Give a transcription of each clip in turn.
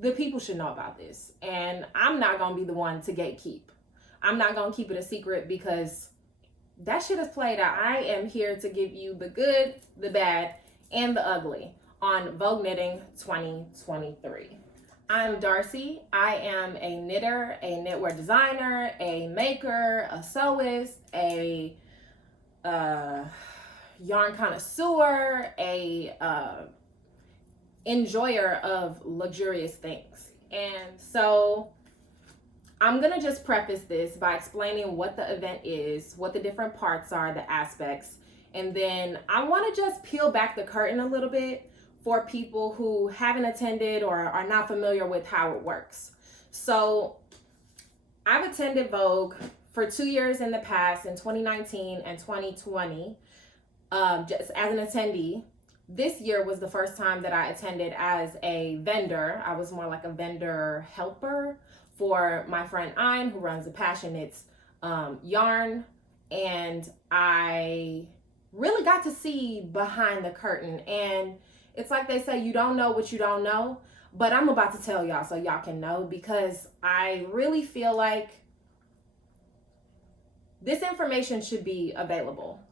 the people should know about this. And I'm not going to be the one to gatekeep. I'm not going to keep it a secret because that shit is played out. I am here to give you the good, the bad, and the ugly on Vogue Knitting 2023. I'm Darcy. I am a knitter, a knitwear designer, a maker, a sewist, a yarn connoisseur, a enjoyer of luxurious things. And so I'm gonna just preface this by explaining what the event is, what the different parts are, the aspects, and then I want to just peel back the curtain a little bit for people who haven't attended or are not familiar with how it works. So I've attended Vogue for 2 years in the past, in 2019 and 2020, just as an attendee. This year was the first time that I attended as a vendor. I was more like a vendor helper for my friend Ein, who runs the PassionKnits yarn. And I really got to see behind the curtain. And it's like they say, you don't know what you don't know. But I'm about to tell y'all so y'all can know, because I really feel like this information should be available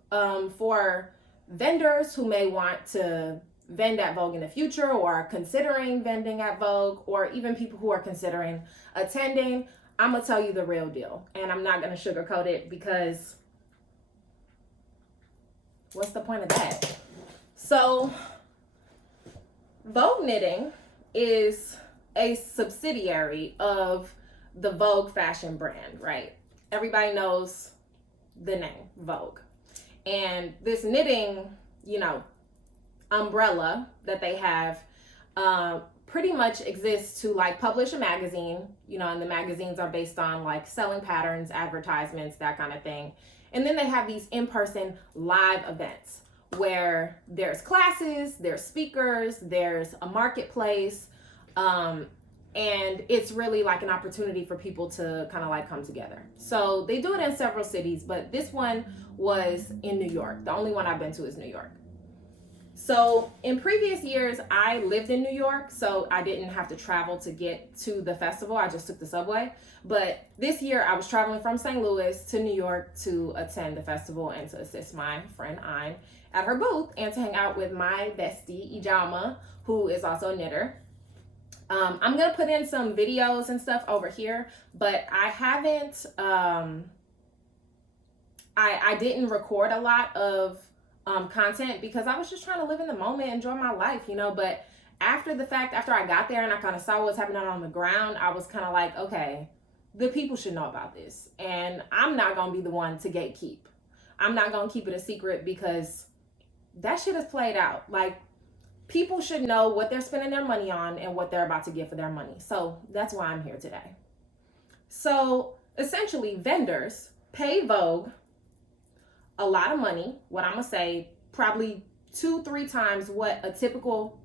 for vendors who may want to vend at Vogue in the future or are considering vending at Vogue, or even people who are considering attending. I'm gonna tell you the real deal, and I'm not gonna sugarcoat it, because what's the point of that? So Vogue Knitting is a subsidiary of the Vogue fashion brand, right? Everybody knows the name Vogue. And this knitting, umbrella that they have pretty much exists to like publish a magazine, and the magazines are based on like selling patterns, advertisements, that kind of thing. And then they have these in-person live events where there's classes, there's speakers, there's a marketplace, and it's really like an opportunity for people to kind of like come together. So they do it in several cities, but this one was in New York. The only one I've been to is New York. So in previous years, I lived in New York, so I didn't have to travel to get to the festival. I just took the subway. But this year, I was traveling from St. Louis to New York to attend the festival and to assist my friend Ein at her booth and to hang out with my bestie, Ijama, who is also a knitter. I'm going to put in some videos and stuff over here, but I haven't, I didn't record a lot of content because I was just trying to live in the moment, enjoy my life, but after the fact, after I got there and I kind of saw what's happening on the ground, I was kind of like, okay, the people should know about this. And I'm not going to be the one to gatekeep. I'm not going to keep it a secret because that shit is played out. Like, people should know what they're spending their money on and what they're about to get for their money. So that's why I'm here today. So essentially, vendors pay Vogue a lot of money. What I'm gonna say, probably 2-3 times what a typical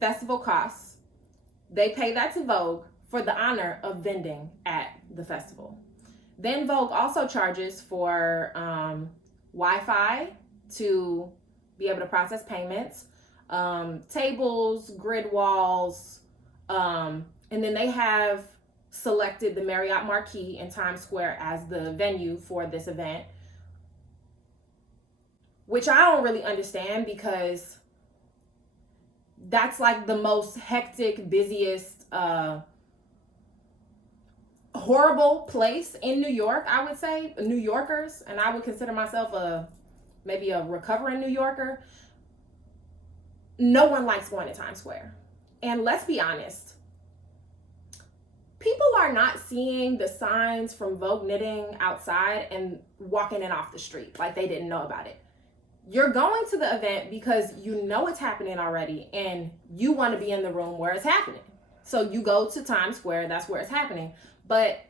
festival costs. They pay that to Vogue for the honor of vending at the festival. Then Vogue also charges for Wi-Fi to be able to process payments, tables, grid walls, and then they have selected the Marriott Marquis in Times Square as the venue for this event, which I don't really understand because that's like the most hectic, busiest, horrible place in New York, I would say. New Yorkers, and I would consider myself maybe a recovering New Yorker. No one likes going to Times Square. And let's be honest, people are not seeing the signs from Vogue Knitting outside and walking in off the street like they didn't know about it. You're going to the event because you know it's happening already and you want to be in the room where it's happening. So you go to Times Square, that's where it's happening. But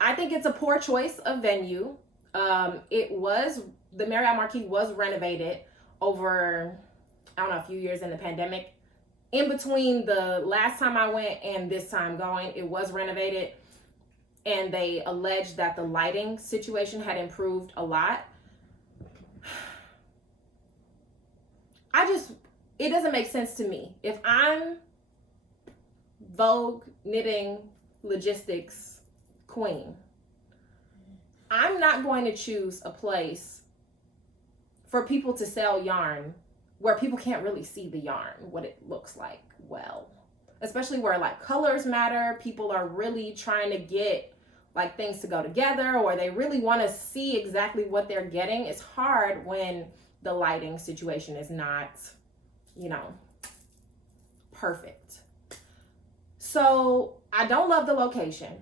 I think it's a poor choice of venue. The Marriott Marquis was renovated over, I don't know, a few years in the pandemic. In between the last time I went and this time going, it was renovated. And they alleged that the lighting situation had improved a lot. It doesn't make sense to me. If I'm Vogue Knitting Logistics Queen, I'm not going to choose a place for people to sell yarn where people can't really see the yarn, what it looks like well. Especially where like colors matter, people are really trying to get like things to go together, or they really want to see exactly what they're getting. It's hard when the lighting situation is not, perfect. So I don't love the location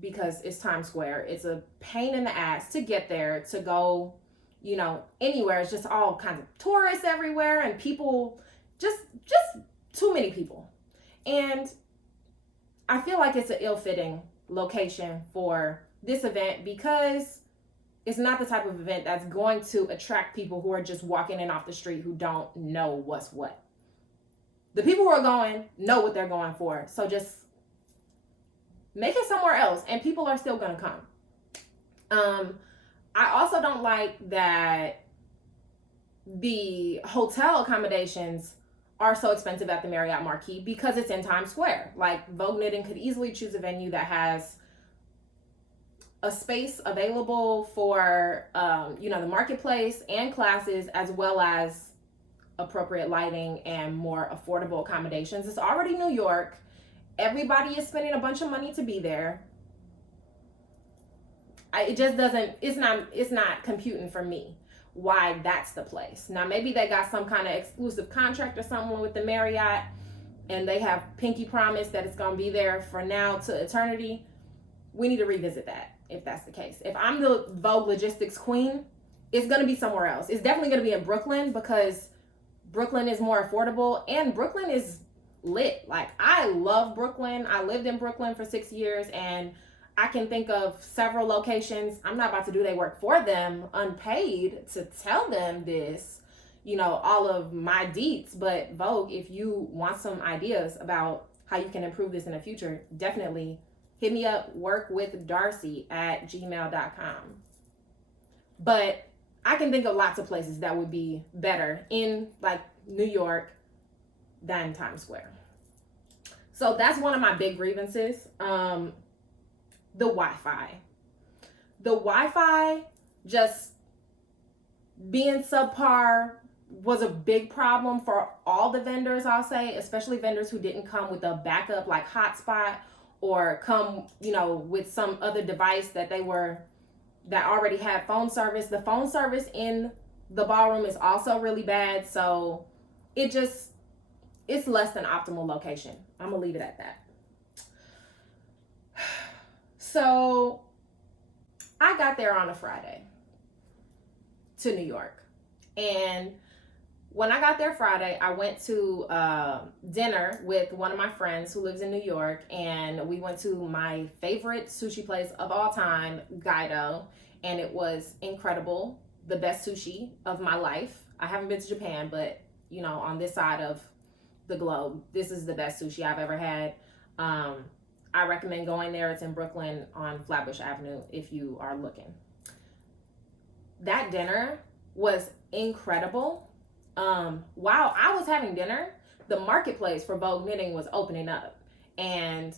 because it's Times Square. It's a pain in the ass to get there, to go, anywhere. It's just all kinds of tourists everywhere, and people, just too many people. And I feel like it's an ill-fitting location for this event because it's not the type of event that's going to attract people who are just walking in off the street who don't know what's what. The people who are going know what they're going for. So just make it somewhere else and people are still going to come. I also don't like that the hotel accommodations are so expensive at the Marriott Marquis because it's in Times Square. Like Vogue Knitting could easily choose a venue that has a space available for, the marketplace and classes, as well as appropriate lighting and more affordable accommodations. It's already New York. Everybody is spending a bunch of money to be there. It's not computing for me why that's the place. Now, maybe they got some kind of exclusive contract or something with the Marriott and they have pinky promise that it's going to be there for now to eternity. We need to revisit that if that's the case. If I'm the Vogue Logistics Queen, it's going to be somewhere else. It's definitely going to be in Brooklyn because Brooklyn is more affordable and Brooklyn is lit. Like, I love Brooklyn. I lived in Brooklyn for 6 years and I can think of several locations. I'm not about to do their work for them, unpaid, to tell them this, all of my deets. But Vogue, if you want some ideas about how you can improve this in the future, definitely hit me up, workwithdarcy@gmail.com. But I can think of lots of places that would be better in like New York than Times Square. So that's one of my big grievances. The Wi-Fi. The Wi-Fi just being subpar was a big problem for all the vendors, I'll say, especially vendors who didn't come with a backup like hotspot or come, with some other device that already had phone service. The phone service in the ballroom is also really bad. So it's less than optimal location. I'm gonna leave it at that. So I got there on a Friday to New York. And when I got there Friday, I went to dinner with one of my friends who lives in New York. And we went to my favorite sushi place of all time, Gaido. And it was incredible. The best sushi of my life. I haven't been to Japan, but, on this side of the globe, this is the best sushi I've ever had. I recommend going there. It's in Brooklyn on Flatbush Avenue if you are looking. That dinner was incredible. While I was having dinner, the marketplace for Vogue Knitting was opening up. And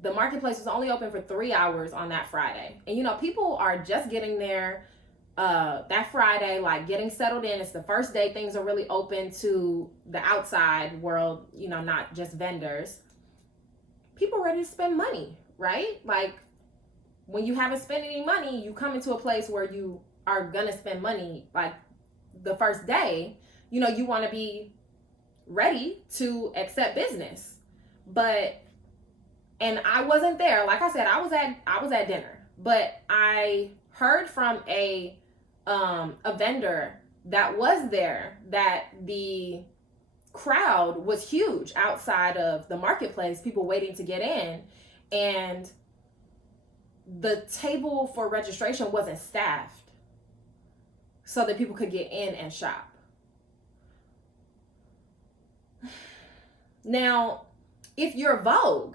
the marketplace was only open for 3 hours on that Friday. And, people are just getting there that Friday, like getting settled in. It's the first day things are really open to the outside world, not just vendors. People are ready to spend money, right? Like when you haven't spent any money, you come into a place where you are gonna spend money like the first day, you want to be ready to accept business. And I wasn't there. Like I said, I was at dinner, but I heard from a vendor that was there that the crowd was huge outside of the marketplace, people waiting to get in, and the table for registration wasn't staffed so that people could get in and shop. Now, if you're Vogue,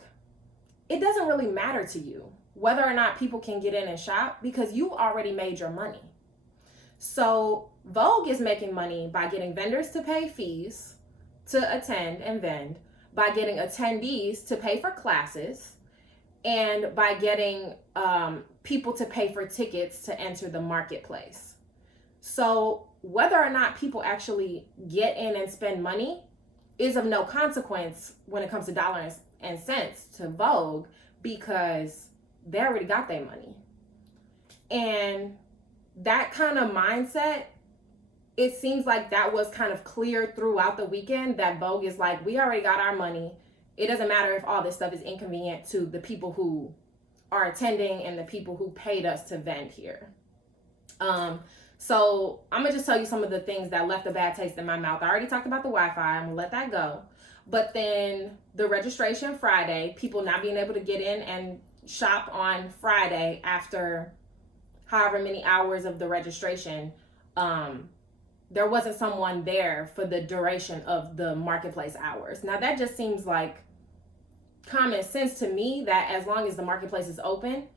it doesn't really matter to you whether or not people can get in and shop because you already made your money. So Vogue is making money by getting vendors to pay fees to attend and vend, by getting attendees to pay for classes and by getting people to pay for tickets to enter the marketplace. So whether or not people actually get in and spend money is of no consequence when it comes to dollars and cents to Vogue, because they already got their money. And that kind of mindset, it seems like that was kind of clear throughout the weekend, that Vogue is like, we already got our money. It doesn't matter if all this stuff is inconvenient to the people who are attending and the people who paid us to vend here. So I'm gonna just tell you some of the things that left a bad taste in my mouth. I already talked about the Wi-Fi. I'm gonna let that go. But then the registration Friday, people not being able to get in and shop on Friday after however many hours of the registration, there wasn't someone there for the duration of the marketplace hours. Now that just seems like common sense to me, that as long as the marketplace is open,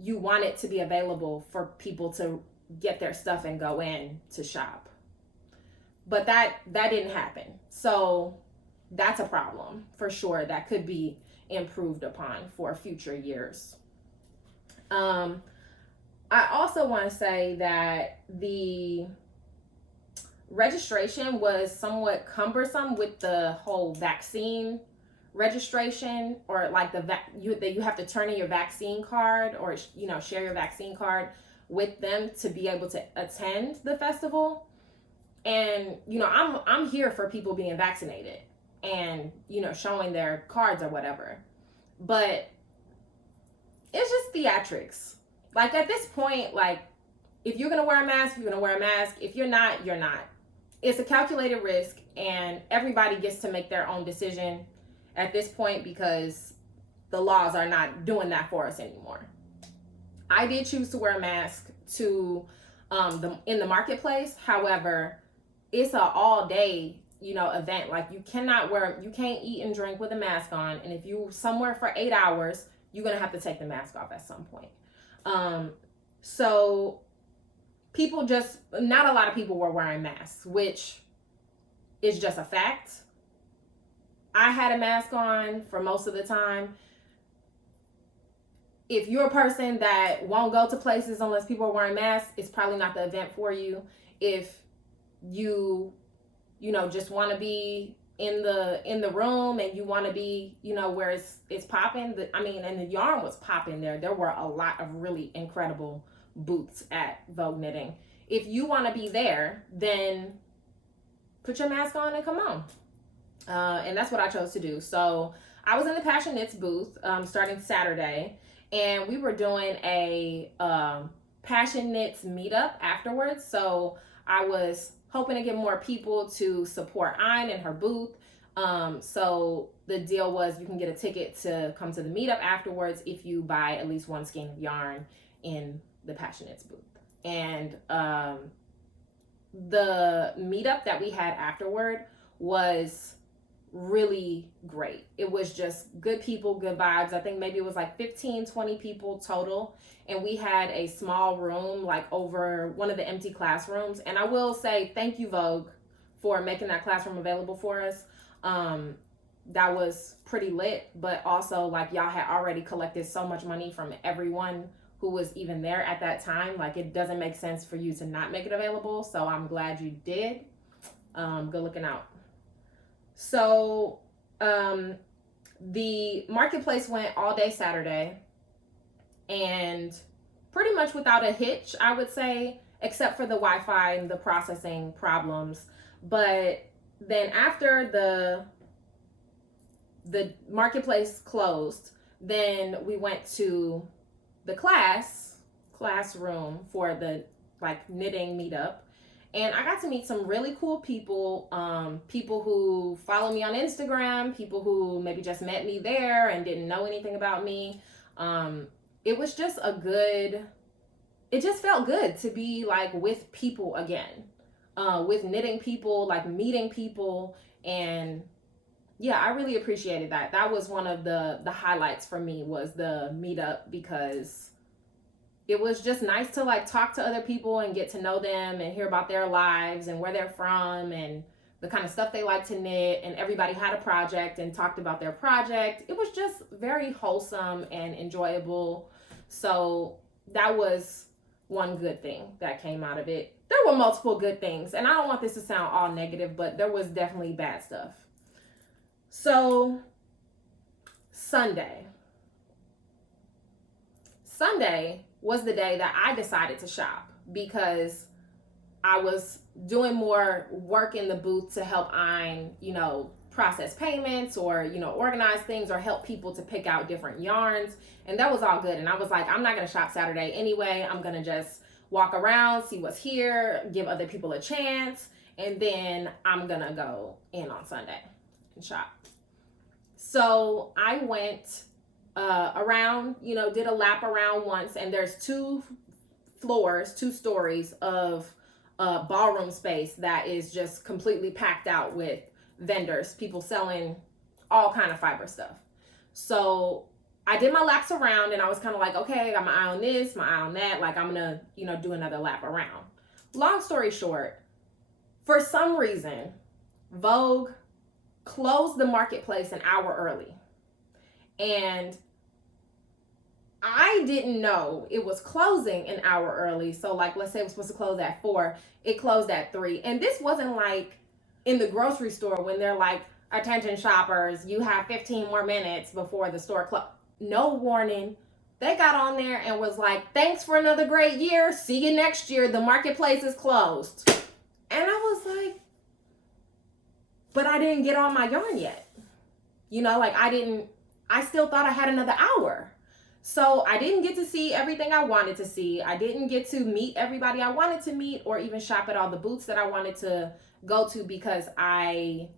you want it to be available for people to get their stuff and go in to shop. But that didn't happen. So that's a problem for sure that could be improved upon for future years. I also want to say that the registration was somewhat cumbersome with the whole vaccine registration, or like that you have to turn in your vaccine card, or share your vaccine card with them to be able to attend the festival. And I'm here for people being vaccinated and showing their cards or whatever, but it's just theatrics. Like at this point, like if you're gonna wear a mask, you're gonna wear a mask. If you're not, you're not. It's a calculated risk, and everybody gets to make their own decision at this point, because the laws are not doing that for us anymore. I did choose to wear a mask to in the marketplace. However, it's an all day event. Like you can't eat and drink with a mask on, and if you somewhere for 8 hours, you're gonna have to take the mask off at some point. So not a lot of people were wearing masks, which is just a fact. I had a mask on for most of the time. If you're a person that won't go to places unless people are wearing masks, it's probably not the event for you. If you just want to be in the room and you want to be where it's popping, and the yarn was popping there. There were a lot of really incredible booths at Vogue Knitting. If you want to be there, then put your mask on and come on. And that's what I chose to do. So I was in the PassionKnits booth starting Saturday, and we were doing a PassionKnits meetup afterwards. So I was hoping to get more people to support Ayn in her booth. So the deal was you can get a ticket to come to the meetup afterwards if you buy at least one skein of yarn in the PassionKnits booth. And the meetup that we had afterward was really great. It was just good people, good vibes. I think maybe it was like 15-20 people total, and we had a small room like over one of the empty classrooms. And I will say thank you, Vogue, for making that classroom available for us. That was pretty lit, but also like y'all had already collected so much money from everyone who was even there at that time. Like it doesn't make sense for you to not make it available, so I'm glad you did. Good looking out. So the marketplace went all day Saturday, and pretty much without a hitch, I would say, except for the Wi-Fi and the processing problems. But then after the marketplace closed, then we went to the classroom for the knitting meetup. And I got to meet some really cool people, people who follow me on Instagram, people who maybe just met me there and didn't know anything about me. It was just it just felt good to be with people again, with knitting people, meeting people. And yeah, I really appreciated that. That was one of the highlights for me, was the meetup, because it was just nice to talk to other people and get to know them and hear about their lives and where they're from and the kind of stuff they like to knit, and everybody had a project and talked about their project. It was just very wholesome and enjoyable. So that was one good thing that came out of it. There were multiple good things, and I don't want this to sound all negative, but there was definitely bad stuff. So Sunday was the day that I decided to shop because I was doing more work in the booth to help Ein, process payments or, organize things or help people to pick out different yarns. And that was all good. And I was like, I'm not going to shop Saturday anyway. I'm going to just walk around, see what's here, give other people a chance. And then I'm going to go in on Sunday and shop. So I went around, did a lap around once, and there's two stories of ballroom space that is just completely packed out with vendors, people selling all kind of fiber stuff. So I did my laps around, and I was kind of like, okay, I got my eye on this, my eye on that. Like, I'm gonna, do another lap around. Long story short, for some reason, Vogue closed the marketplace an hour early. And I didn't know it was closing an hour early. So like, let's say it was supposed to close at 4, it closed at 3. And this wasn't like in the grocery store when they're like, attention shoppers, you have 15 more minutes before the store closes. No warning. They got on there and was like, thanks for another great year. See you next year. The marketplace is closed. And I was like, but I didn't get all my yarn yet. I still thought I had another hour. So I didn't get to see everything I wanted to see. I didn't get to meet everybody I wanted to meet or even shop at all the booths that I wanted to go to because I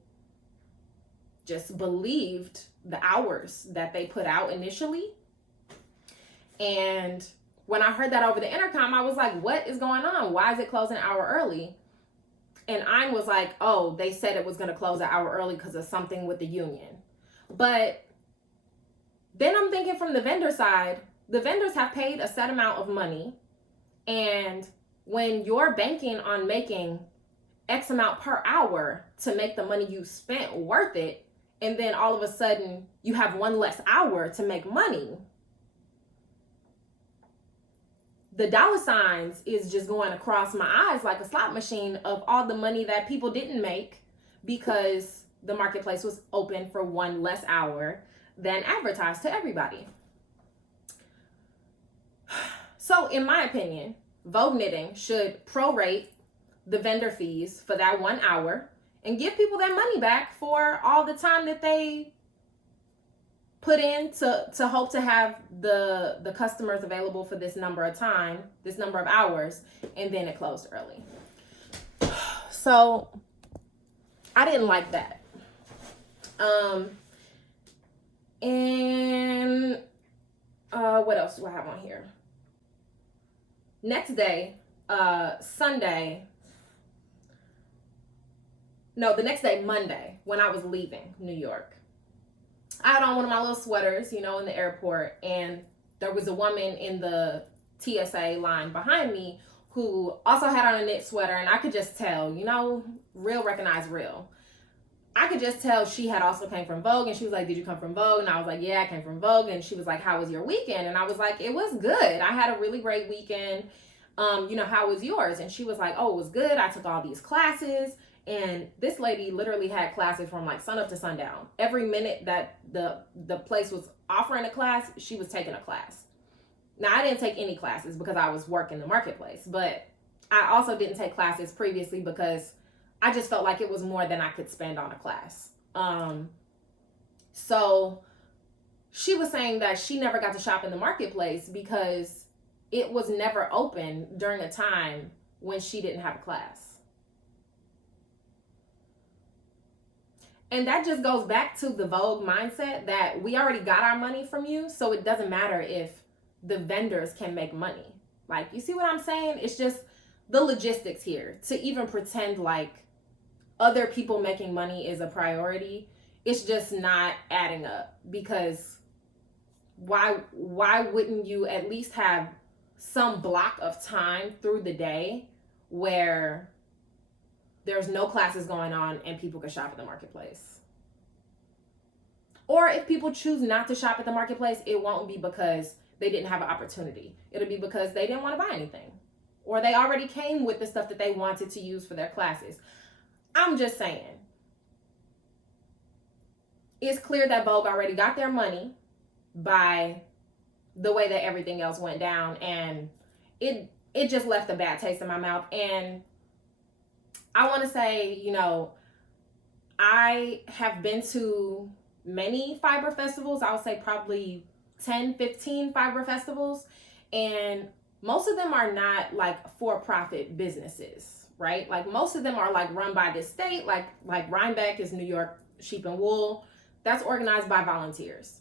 just believed the hours that they put out initially. And when I heard that over the intercom, I was like, what is going on? Why is it closing an hour early? And I was like, oh, they said it was going to close an hour early because of something with the union. But then I'm thinking from the vendor side, the vendors have paid a set amount of money. And when you're banking on making X amount per hour to make the money you spent worth it, and then all of a sudden you have one less hour to make money, the dollar signs is just going across my eyes like a slot machine of all the money that people didn't make because the marketplace was open for one less hour than advertised to everybody. So in my opinion, Vogue Knitting should prorate the vendor fees for that 1 hour and give people their money back for all the time that they put in to hope to have the customers available for this number of time, this number of hours, and then it closed early. So I didn't like that. And what else do I have on here? Next day, the next day, Monday, when I was leaving New York, I had on one of my little sweaters, in the airport, and there was a woman in the TSA line behind me who also had on a knit sweater, and I could just tell, real recognize real. I could just tell she had also came from Vogue, and she was like, did you come from Vogue? And I was like, yeah, I came from Vogue. And she was like, how was your weekend? And I was like, it was good. I had a really great weekend. How was yours? And she was like, oh, it was good. I took all these classes. And this lady literally had classes from like sun up to sundown. Every minute that the place was offering a class, she was taking a class. Now, I didn't take any classes because I was working the marketplace, but I also didn't take classes previously because I just felt like it was more than I could spend on a class. So she was saying that she never got to shop in the marketplace because it was never open during a time when she didn't have a class. And that just goes back to the Vogue mindset that we already got our money from you, so it doesn't matter if the vendors can make money. Like, you see what I'm saying? It's just the logistics here. To even pretend like other people making money is a priority, it's just not adding up. Because why wouldn't you at least have some block of time through the day where there's no classes going on and people can shop at the marketplace. Or if people choose not to shop at the marketplace, it won't be because they didn't have an opportunity. It'll be because they didn't want to buy anything, or they already came with the stuff that they wanted to use for their classes. I'm just saying, it's clear that Vogue already got their money by the way that everything else went down, and it just left a bad taste in my mouth. And I want to say, you know, I have been to many fiber festivals. I would say probably 10, 15 fiber festivals, and most of them are not like for-profit businesses, right? Like most of them are like run by the state, like Rhinebeck is New York Sheep and Wool. That's organized by volunteers.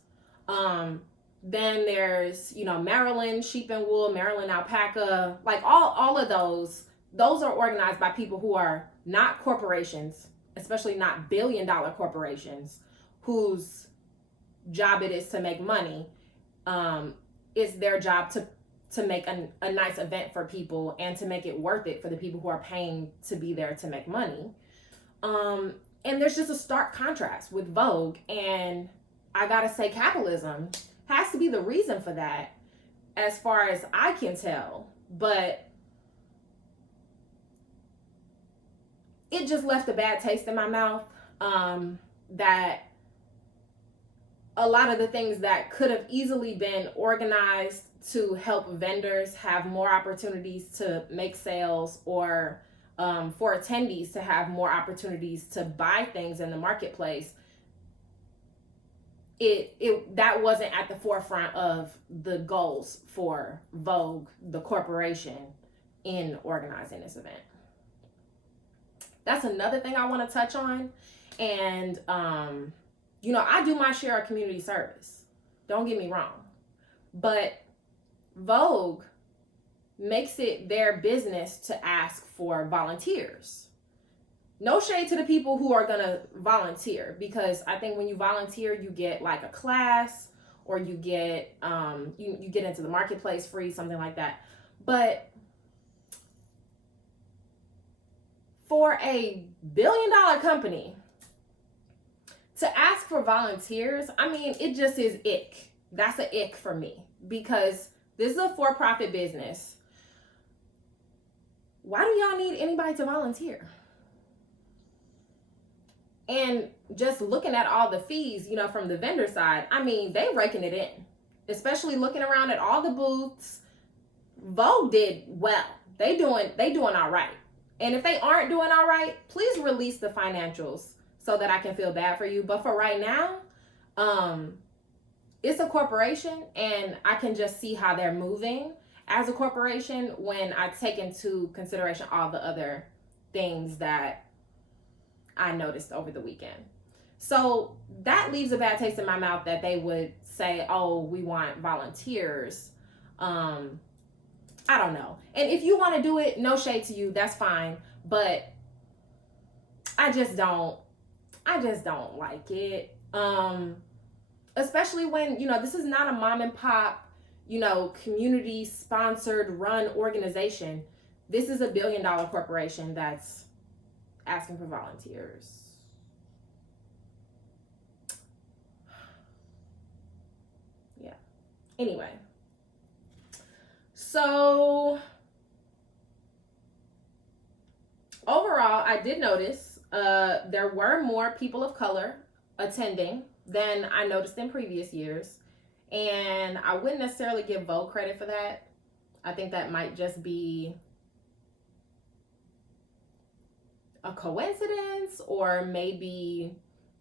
Then there's, you know, Maryland Sheep and Wool, Maryland Alpaca, like all of those are organized by people who are not corporations, especially not billion-dollar corporations, whose job it is to make money. It's their job to make a nice event for people and to make it worth it for the people who are paying to be there to make money. And there's just a stark contrast with Vogue, and I gotta say capitalism has to be the reason for that, as far as I can tell. But it just left a bad taste in my mouth, that a lot of the things that could have easily been organized to help vendors have more opportunities to make sales, or for attendees to have more opportunities to buy things in the marketplace, that wasn't at the forefront of the goals for Vogue, the corporation, in organizing this event. That's another thing I want to touch on. And you know, I do my share of community service, don't get me wrong, but Vogue makes it their business to ask for volunteers. No shade to the people who are gonna volunteer, because I think when you volunteer, you get like a class, or you get you get into the marketplace free, something like that. But for a billion-dollar company to ask for volunteers, I mean, it just is ick. That's an ick for me, because this is a for-profit business. Why do y'all need anybody to volunteer? And just looking at all the fees, you know, from the vendor side, I mean, they raking it in. Especially looking around at all the booths, Vogue did well. They doing all right. And if they aren't doing all right, please release the financials so that I can feel bad for you. But for right now, it's a corporation, and I can just see how they're moving as a corporation when I take into consideration all the other things that I noticed over the weekend. So that leaves a bad taste in my mouth that they would say, oh, we want volunteers. I don't know. And if you want to do it, no shade to you, that's fine. But I just don't like it. Especially when, you know, this is not a mom and pop, you know, community sponsored run organization. This is a billion-dollar corporation that's asking for volunteers. Yeah. Anyway. So overall, I did notice there were more people of color attending than I noticed in previous years. And I wouldn't necessarily give Vogue credit for that. I think that might just be a coincidence, or maybe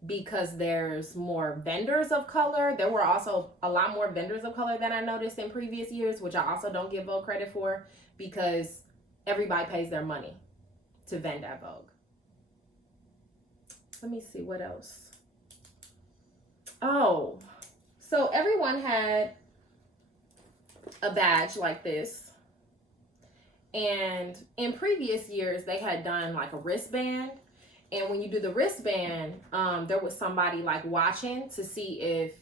because there's more vendors of color. There were also a lot more vendors of color than I noticed in previous years, which I also don't give Vogue credit for, because everybody pays their money to vend at Vogue. Let me see what else. Oh, so everyone had a badge like this. And in previous years, they had done like a wristband. And when you do the wristband, there was somebody like watching to see if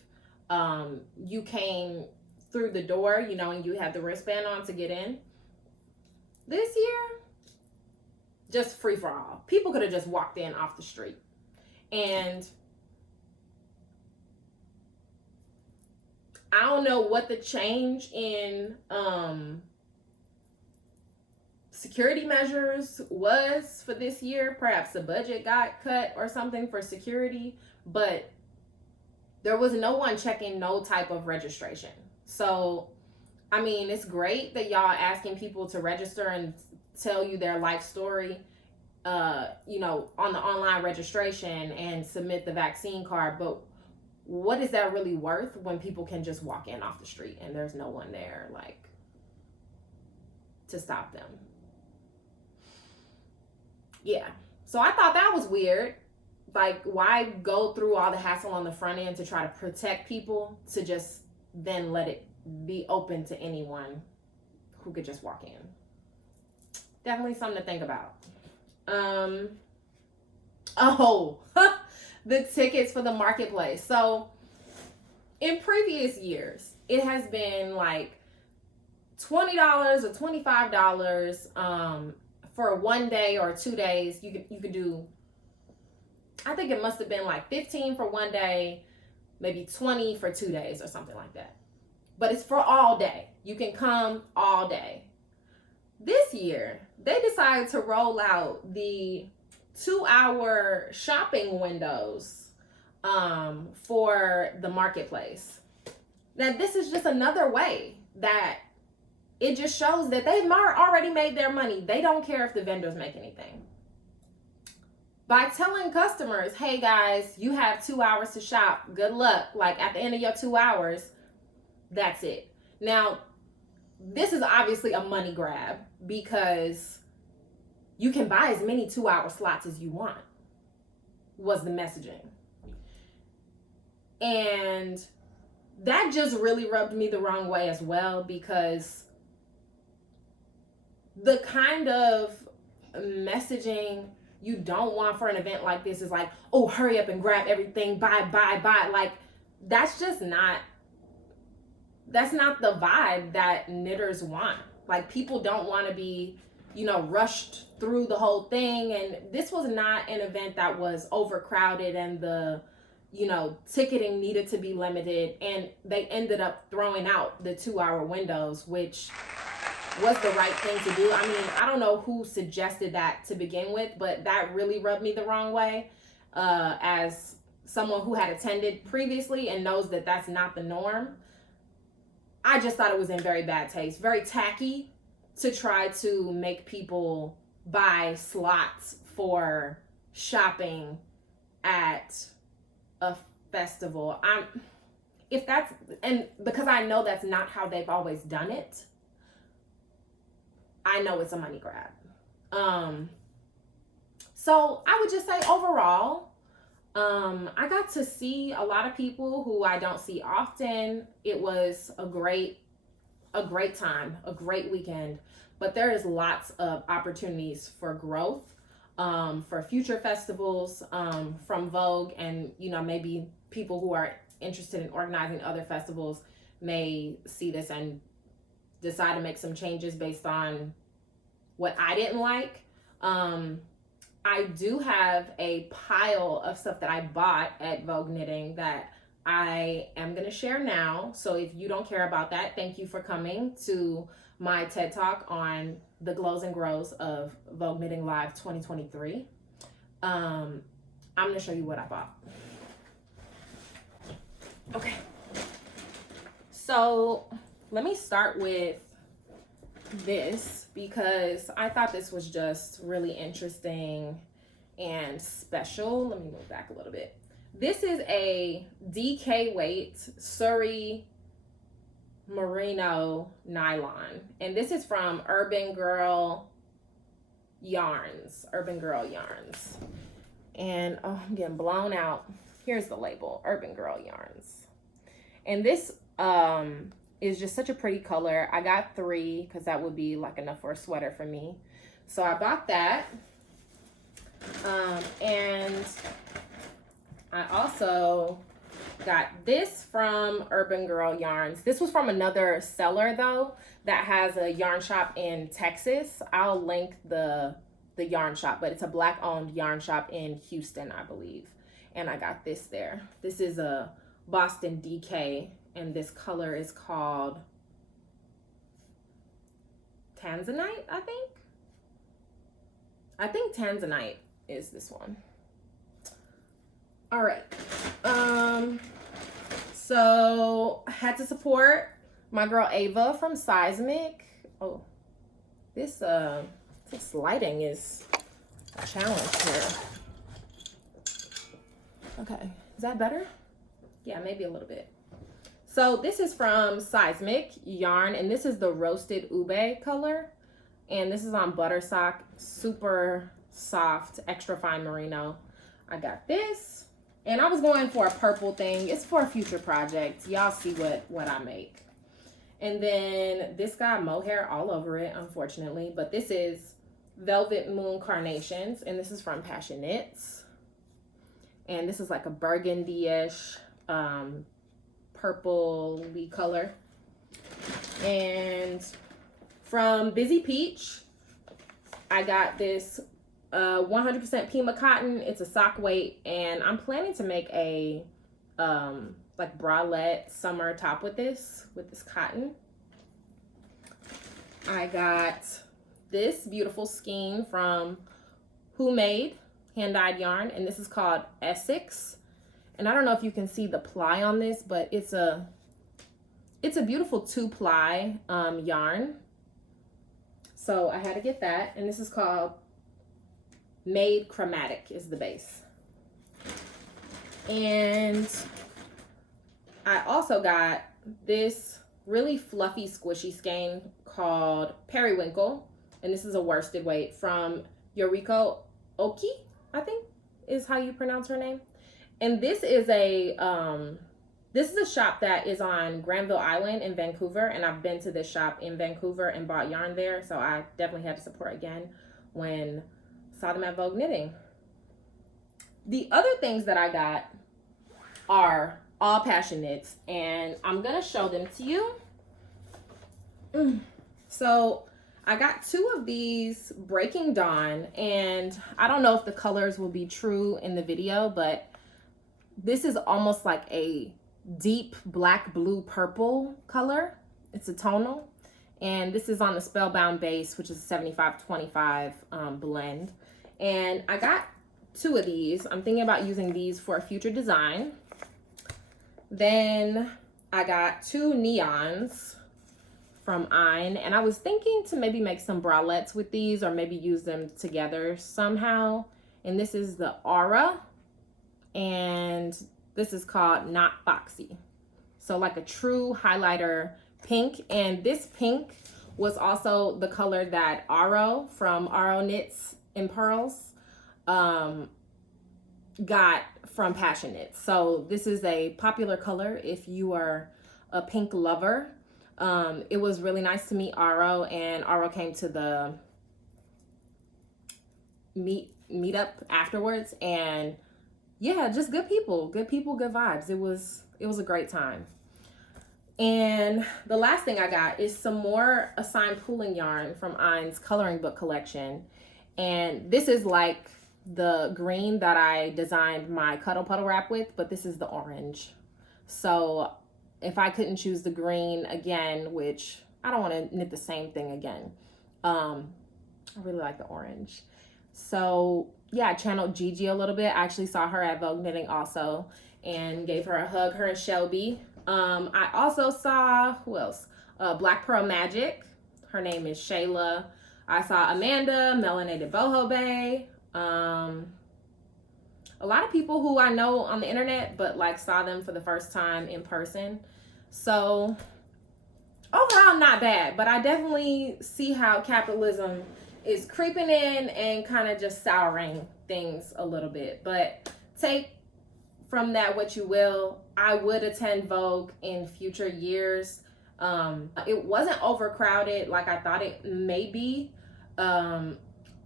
you came through the door, you know, and you had the wristband on to get in. This year, just free for all. People could have just walked in off the street. And I don't know what the change in security measures was for this year. Perhaps the budget got cut or something for security, but there was no one checking no type of registration. So, I mean, it's great that y'all asking people to register and tell you their life story, you know, on the online registration and submit the vaccine card, but what is that really worth when people can just walk in off the street and there's no one there, like, to stop them? Yeah. So I thought that was weird. Like, why go through all the hassle on the front end to try to protect people to just then let it be open to anyone who could just walk in? Definitely something to think about. The tickets for the marketplace. So in previous years, it has been like $20 or $25 for 1 day or 2 days. You could do, I think it must have been like 15 for 1 day, maybe 20 for 2 days or something like that. But it's for all day. You can come all day. This year, they decided to roll out the 2-hour shopping windows for the marketplace. Now, this is just another way that it just shows that they've already made their money. They don't care if the vendors make anything. By telling customers, hey guys, you have 2 hours to shop. Good luck. Like, at the end of your 2 hours, that's it. Now, this is obviously a money grab because you can buy as many 2-hour slots as you want, was the messaging. And that just really rubbed me the wrong way as well, because the kind of messaging you don't want for an event like this is like, oh, hurry up and grab everything, buy. Like, that's not the vibe that knitters want. Like, people don't want to be, you know, rushed through the whole thing. And this was not an event that was overcrowded and the, you know, ticketing needed to be limited. And they ended up throwing out the 2-hour windows, which was the right thing to do. I mean, I don't know who suggested that to begin with, but that really rubbed me the wrong way, as someone who had attended previously and knows that that's not the norm. I just thought it was in very bad taste, very tacky to try to make people buy slots for shopping at a festival. Because I know that's not how they've always done it, I know it's a money grab. So I would just say overall, I got to see a lot of people who I don't see often. It was a great time, a great weekend, but there is lots of opportunities for growth, for future festivals, from Vogue, and, you know, maybe people who are interested in organizing other festivals may see this and decide to make some changes based on what I didn't like. I do have a pile of stuff that I bought at Vogue Knitting that I am going to share now. So if you don't care about that, thank you for coming to my TED Talk on the glows and grows of Vogue Knitting Live 2023. I'm going to show you what I bought. Okay. So let me start with this because I thought this was just really interesting and special. Let me move back a little bit. This is a DK weight Surrey merino nylon, and this is from Urban Girl Yarns. And oh, I'm getting blown out. Here's the label, Urban Girl Yarns. And this is just such a pretty color. I got 3 because that would be like enough for a sweater for me. So I bought that. And I also got this from Urban Girl Yarns. This was from another seller though that has a yarn shop in Texas. I'll link the the yarn shop, but it's a black owned yarn shop in Houston, I believe. And I got this there. This is a Boston DK, and this color is called Tanzanite, I think. I think Tanzanite is this one. All right. So I had to support my girl Ava from Seismic. Oh, this lighting is a challenge here. Okay, is that better? Yeah, maybe a little bit. So this is from Seismic Yarn, and this is the roasted ube color. And this is on butter sock, super soft, extra fine merino. I got this, and I was going for a purple thing. It's for a future project. Y'all see what I make. And then this got mohair all over it, unfortunately, but this is Velvet Moon Carnations, and this is from PassionKnits. And this is like a burgundy-ish, purpley color. And from BzyPeach, I got this 100% Pima cotton. It's a sock weight, and I'm planning to make a like bralette summer top with this cotton. I got this beautiful skein from Who Made hand-dyed yarn, and this is called Essex. And I don't know if you can see the ply on this, but it's a beautiful 2-ply yarn. So I had to get that, and this is called Made Chromatic is the base. And I also got this really fluffy squishy skein called Periwinkle, and this is a worsted weight from Yoriko Oki, I think is how you pronounce her name. And this is a shop that is on Granville Island in Vancouver, and I've been to this shop in Vancouver and bought yarn there, so I definitely had to support again when I saw them at Vogue Knitting. The other things that I got are all PassionKnits, and I'm gonna show them to you. So I got 2 of these Breaking Dawn, and I don't know if the colors will be true in the video, but this is almost like a deep black, blue, purple color. It's a tonal, and this is on the Spellbound base, which is a 75-25 blend. And I got 2 of these. I'm thinking about using these for a future design. Then I got 2 neons from Ein, and I was thinking to maybe make some bralettes with these, or maybe use them together somehow. And this is the Aura, and this is called Not Boxy. So like a true highlighter pink, and this pink was also the color that Aro from Aro Knits and Pearls got from PassionKnits. So this is a popular color if you are a pink lover. It was really nice to meet Aro, and Aro came to the meetup afterwards, and yeah, just good people, good vibes. It was a great time. And the last thing I got is some more assigned pooling yarn from Ein's coloring book collection, and this is like the green that I designed my Cuddle Puddle wrap with, but this is the orange. So if I couldn't choose the green again, which I don't want to knit the same thing again, I really like the orange. So yeah, I channeled Gigi a little bit. I actually saw her at Vogue Knitting also, and gave her a hug, her and Shelby. I also saw, who else? Black Pearl Magic. Her name is Shayla. I saw Amanda, Melanated Boho Bay. A lot of people who I know on the internet, but like saw them for the first time in person. So overall, not bad, but I definitely see how capitalism is creeping in and kind of just souring things a little bit. But take from that what you will. I would attend Vogue in future years. It wasn't overcrowded like I thought it may be.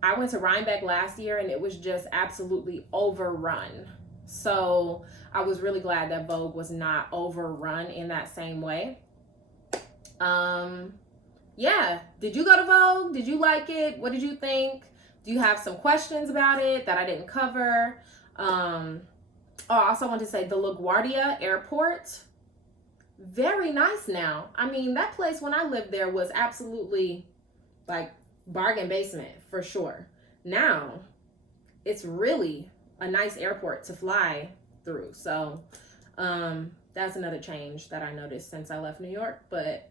I went to Rhinebeck last year, and it was just absolutely overrun. So I was really glad that Vogue was not overrun in that same way. Yeah, did you go to Vogue? Did you like it? What did you think? Do you have some questions about it that I didn't cover? I also want to say the LaGuardia Airport, very nice now. I mean, that place when I lived there was absolutely like bargain basement for sure. Now it's really a nice airport to fly through. So that's another change that I noticed since I left New York. But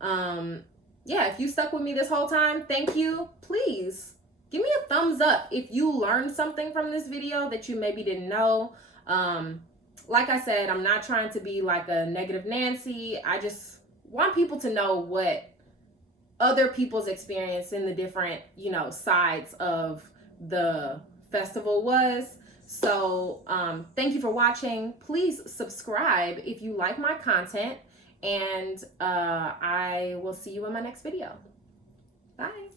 yeah, if you stuck with me this whole time, thank you. Please give me a thumbs up if you learned something from this video that you maybe didn't know. Like I said, I'm not trying to be like a negative Nancy. I just want people to know what other people's experience in the different, you know, sides of the festival was. So thank you for watching. Please subscribe if you like my content, and I will see you in my next video. Bye.